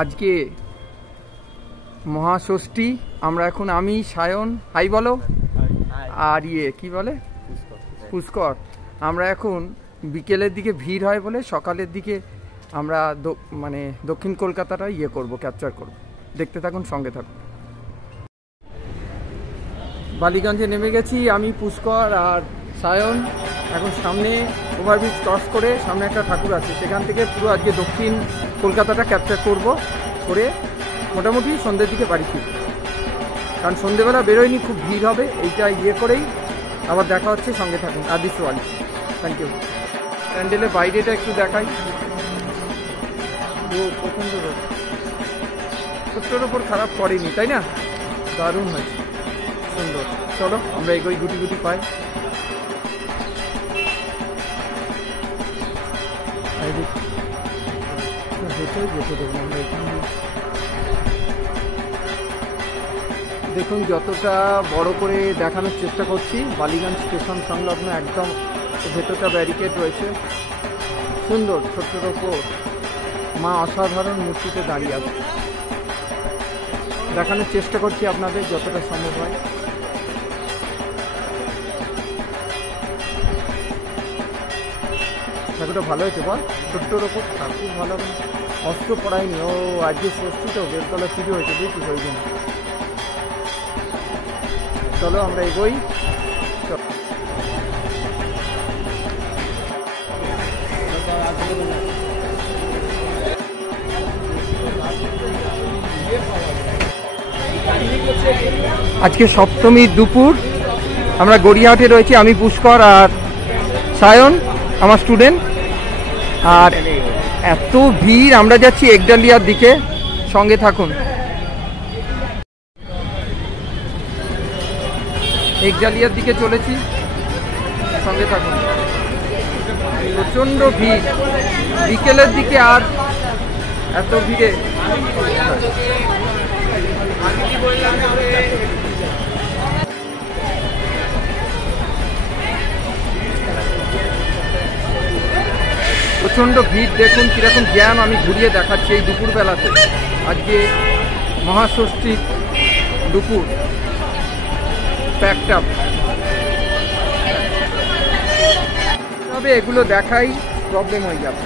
আজকে মহাষষ্ঠী। আমরা এখন আমি সায়ন হাই বলো, আর কি বলে পুষ্কর। আমরা এখন বিকেলের দিকে ভিড় হয় বলে সকালের দিকে আমরা মানে দক্ষিণ কলকাতাটা করব, ক্যাপচার করব। দেখতে থাকুন, সঙ্গে থাকুন। বালিগঞ্জে নেমে গেছি আমি, পুষ্কর আর সায়ন। এখন সামনে ওভারব্রিজ ক্রস করে সামনে একটা ঠাকুর আছে, সেখান থেকে পুরো আজকে দক্ষিণ কলকাতাটা ক্যাপচার করে মোটামুটি সন্ধ্যের দিকে বাড়ি ফিরব। কারণ সন্ধ্যেবেলা বেরোয়নি, খুব ভিড় হবে। এইটা করেই আবার দেখা হচ্ছে, সঙ্গে থাকুন। আদিস ওয়ালি, থ্যাংক ইউ। প্যান্ডেলের বাইরেটা একটু দেখাই। প্রচণ্ড রোদ, ছোট্টর ওপর খারাপ করেনি, তাই না? দারুণ হয়েছে, সুন্দর। চলো আমরা এগোই, গুটি গুটি পাই। দেখুন যতটা বড় করে দেখানোর চেষ্টা করছি, বালিগঞ্জ স্টেশন সংলগ্ন একদম ভেতরটা ব্যারিকেড রয়েছে। সুন্দর, ছোট্টর ওপর মা অসাধারণ মূর্তিতে দাঁড়িয়ে আছে। দেখানোর চেষ্টা করছি আপনাদের যতটা সম্ভব হয়। ঠাকুরটা ভালো হয়েছে বল, ছোট্টর ওপর ঠাকুর ভালো। অস্ত্র পড়ায়নি, ও আজকে ষষ্ঠী তো, বেলতলা পুজো হয়েছে, বুঝছিস ওই জন্য। চলো আমরা এগোই। আজকে সপ্তমীর দুপুর, আমরা গড়িয়াহাটে রয়েছি। আমি পুষ্কর আর সায়ন আমার স্টুডেন্ট। আর এত ভিড়, আমরা যাচ্ছি একডালিয়ার দিকে, সঙ্গে থাকুন। একডালিয়ার দিকে চলেছি, সঙ্গে থাকুন। প্রচণ্ড ভিড় বিকেলের দিকে, আর এত ভিড়ে প্রচণ্ড ভিড়। দেখুন কিরকম জ্যাম, আমি ঘুরিয়ে দেখাচ্ছি এই দুপুরবেলাতে। আজকে মহাষষ্ঠীর দুপুর, প্যাকড আপ। তবে এগুলো দেখাই প্রবলেম হয়ে যাবে।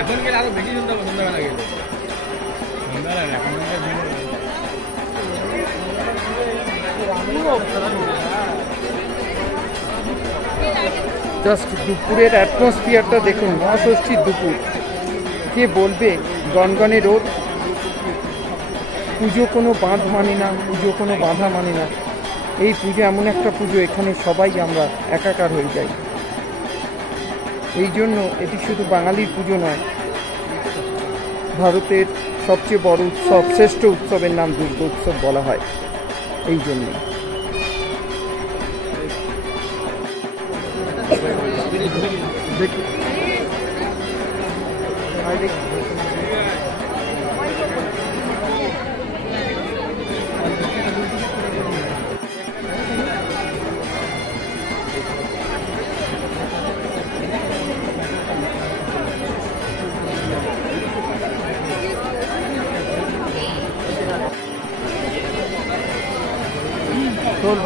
এখন গেলে আরো বেশি সুন্দর, সন্ধ্যাবেলা গেলে জাস্ট দুপুরের অ্যাটমসফিয়ারটা দেখুন। মহাষষ্ঠীর দুপুর, কে বলবে গনগনে রোদ। পুজো কোনো বাঁধ মানে না, পুজো কোনো বাধা মানে না। এই পুজো এমন একটা পুজো, এখানে সবাই আমরা একাকার হয়ে যাই। এই জন্য এটি শুধু বাঙালির পুজো নয়, ভারতের সবচেয়ে বড় উৎসব, শ্রেষ্ঠ উৎসবের নাম দুর্গা উৎসব বলা হয় এই জন্য।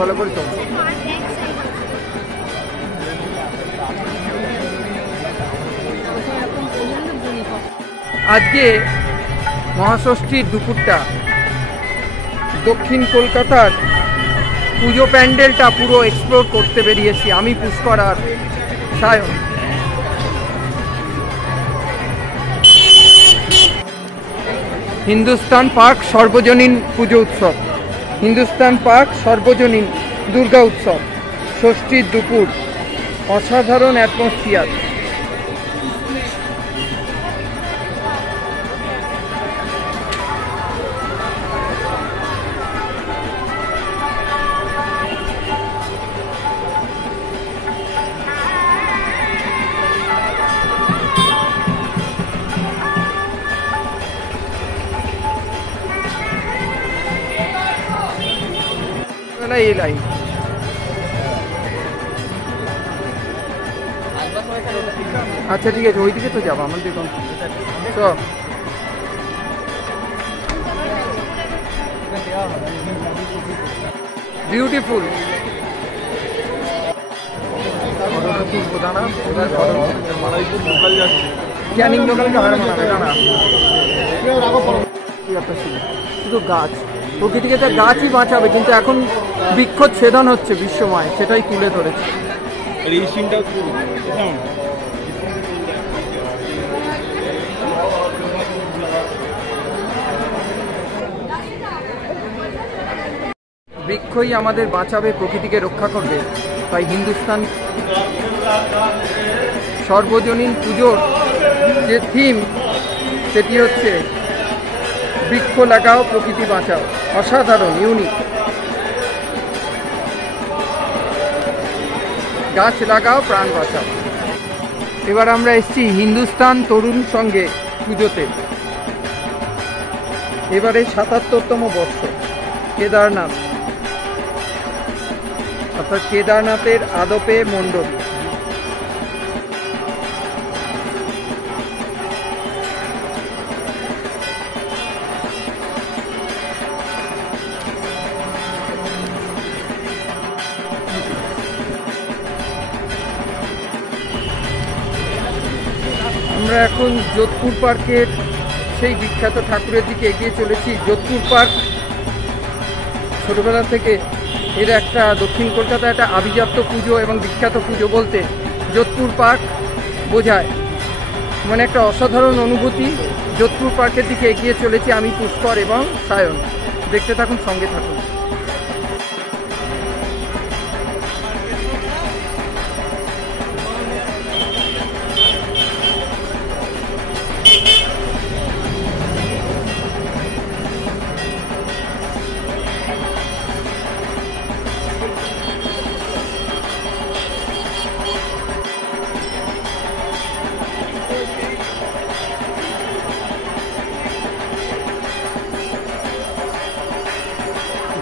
ভালো করে চল। আজকে মহাষষ্ঠীর দুপুরটা দক্ষিণ কলকাতার পুজো প্যান্ডেলটা পুরো এক্সপ্লোর করতে বেরিয়েছি আমি, পুষ্কর আর সায়ন। হিন্দুস্তান পার্ক সর্বজনীন পুজো উৎসব, হিন্দুস্তান পার্ক সর্বজনীন দুর্গা উৎসব, ষষ্ঠীর দুপুর, অসাধারণ অ্যাটমসফিয়ার। না এই লাইন? আচ্ছা ঠিক আছে, ওইদিকে তো যাবো আমাদের দেখুন। বিউটিফুল। ক্যানিং লোকালকে হার মানাবে না, শুধু গাছ, প্রকৃতিকে তো গাছই বাঁচাবে, কিন্তু এখন বৃক্ষচ্ছেদন হচ্ছে বিশ্বময়, সেটাই তুলে ধরেছে। বৃক্ষই আমাদের বাঁচাবে, প্রকৃতিকে রক্ষা করবে। তাই হিন্দুস্তান সর্বজনীন পুজোর যে থিম, সেটি হচ্ছে বৃক্ষ লাগাও প্রকৃতি বাঁচাও। অসাধারণ, ইউনিক। গাছ লাগাও প্রাণ বাঁচাও। এবার আমরা এসেছি হিন্দুস্তান তরুণ সঙ্গে পুজোতে। এবারে ৭৭তম বর্ষ, কেদারনাথ, অর্থাৎ কেদারনাথের আদপে মণ্ডপ। আমরা এখন যোধপুর পার্কের সেই বিখ্যাত ঠাকুরের দিকে এগিয়ে চলেছি। যোধপুর পার্ক ছোটবেলা থেকে এর একটা দক্ষিণ কলকাতায় একটা আভিজাত্য পুজো এবং বিখ্যাত পুজো বলতে যোধপুর পার্ক বোঝায়, মানে একটা অসাধারণ অনুভূতি। যোধপুর পার্কের দিকে এগিয়ে চলেছি আমি, পুষ্কর এবং সায়ন। দেখতে থাকুন, সঙ্গে থাকুন।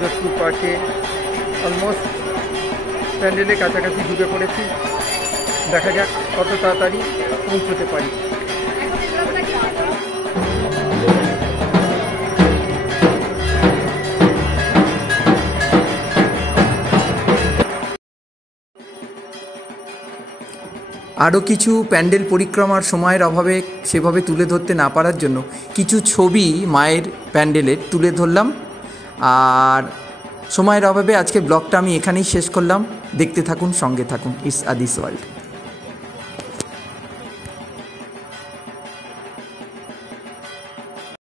যোধপুর পার্কে অলমোস্ট প্যান্ডেলের কাছাকাছি ঢুকে পড়েছি। দেখা যাক কত তাড়াতাড়ি পৌঁছতে পারি। আরও কিছু প্যান্ডেল পরিক্রমার সময়ের অভাবে সেভাবে তুলে ধরতে না পারার জন্য কিছু ছবি মায়ের প্যান্ডেলের তুলে ধরলাম। আর সময়ের অভাবে আজকে ব্লগটা আমি এখানেই শেষ করলাম। দেখতে থাকুন, সঙ্গে থাকুন। ইটস আদিস ওয়ার্ল্ড।